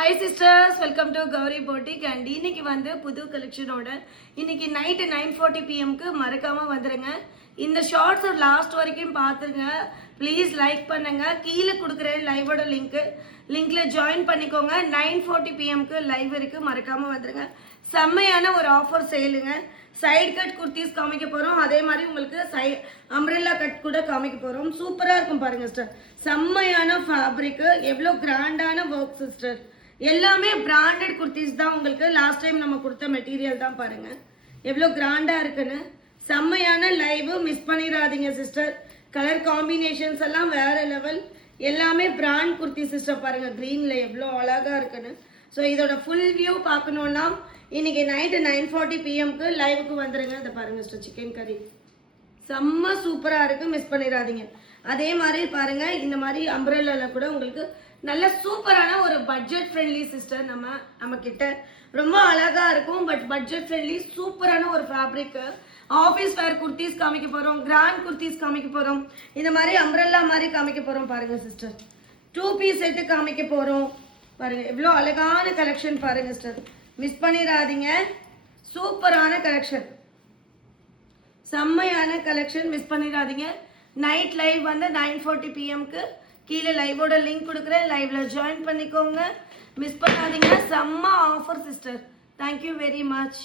Hi sisters, welcome to Gauri Boutique and இன்னைக்கு வந்து புது கலெக்ஷனோட இன்னைக்கு நைட் 9:40 pm க்கு மறக்காம வந்துருங்க. இந்த ஷார்ட்ஸ் லாஸ்ட் வரைக்கும் பாத்துங்க. ப்ளீஸ் லைக் பண்ணுங்க. கீழே கொடுக்குறேன் லைவோட லிங்க்ல ஜாயின் பண்ணிக்கோங்க. 9:40 pm க்கு லைவ் இருக்கு, மறக்காம வந்துருங்க. செம்மையான ஒரு ஆஃபர் சேலுங்க. சைடு கட் குர்த்திஸ் காமிக்க போறோம். அதே மாதிரி உங்களுக்கு அம்ப்ரெல்லா கட் கூட காமிக்க போறோம். சூப்பரா இருக்கும் பாருங்க சிஸ்டர். செம்மையான ஃபேப்ரிக், எவ்வளோ கிராண்டான ஒர்க் சிஸ்டர். எல்லாமே பிராண்டட் குர்த்திஸ் தான். உங்களுக்கு லாஸ்ட் டைம் நம்ம கொடுத்த மெட்டீரியல் தான் பாருங்க, எவ்வளோ கிராண்டா இருக்குன்னு. செம்மையான லைவ், மிஸ் பண்ணிடாதீங்க சிஸ்டர். கலர் காம்பினேஷன்ஸ் எல்லாம் வேற லெவல். எல்லாமே பிராண்ட் குர்த்தி சிஸ்டர். பாருங்க கிரீன்ல எவ்வளோ அழகா இருக்குன்னு. ஸோ இதோட ஃபுல் வியூ பார்க்கணுன்னா இன்னைக்கு நைட்டு 9:40 pm க்கு லைவுக்கு வந்துருங்க. இதை பாருங்க சிஸ்டர், சிக்கன் கறி செம்ம சூப்பரா இருக்கு, மிஸ் பண்ணிடாதீங்க. அதே மாதிரி பாருங்க, இந்த மாதிரி அம்ப்ரெல்லால கூட உங்களுக்கு நல்ல சூப்பரான ஒரு பட்ஜெட் ஃப்ரெண்ட்லி சிஸ்டர். நம்ம கிட்ட ரொம்ப அழகா இருக்கும். பட் பட்ஜெட் ஃப்ரெண்ட்லி சூப்பரான ஒரு ஃபேப்ரிக். ஆஃபீஸ் வேர் குர்த்திஸ் காமிக்க போறோம், கிராண்ட் குர்த்திஸ் காமிக்க போறோம், இந்த மாதிரி அம்ப்ரெல்லா மாதிரி காமிக்க போறோம். பாருங்க சிஸ்டர், 2 பீஸ் செட்டு காமிக்க போறோம். பாருங்க எவ்வளோ அழகான கலெக்ஷன் பாருங்க சிஸ்டர், மிஸ் பண்ணிடாதீங்க. சூப்பரான கலெக்ஷன், செம்மையான கலெக்ஷன், மிஸ் பண்ணிடாதீங்க. நைட் லைவ் வந்து 9:40 pm க்கு கீழே லைவோட லிங்க் கொடுக்குறேன், லைவ்ல ஜாயின் பண்ணிக்கோங்க, மிஸ் பண்ணாதீங்க. செம்ம offer sister. Thank you very much.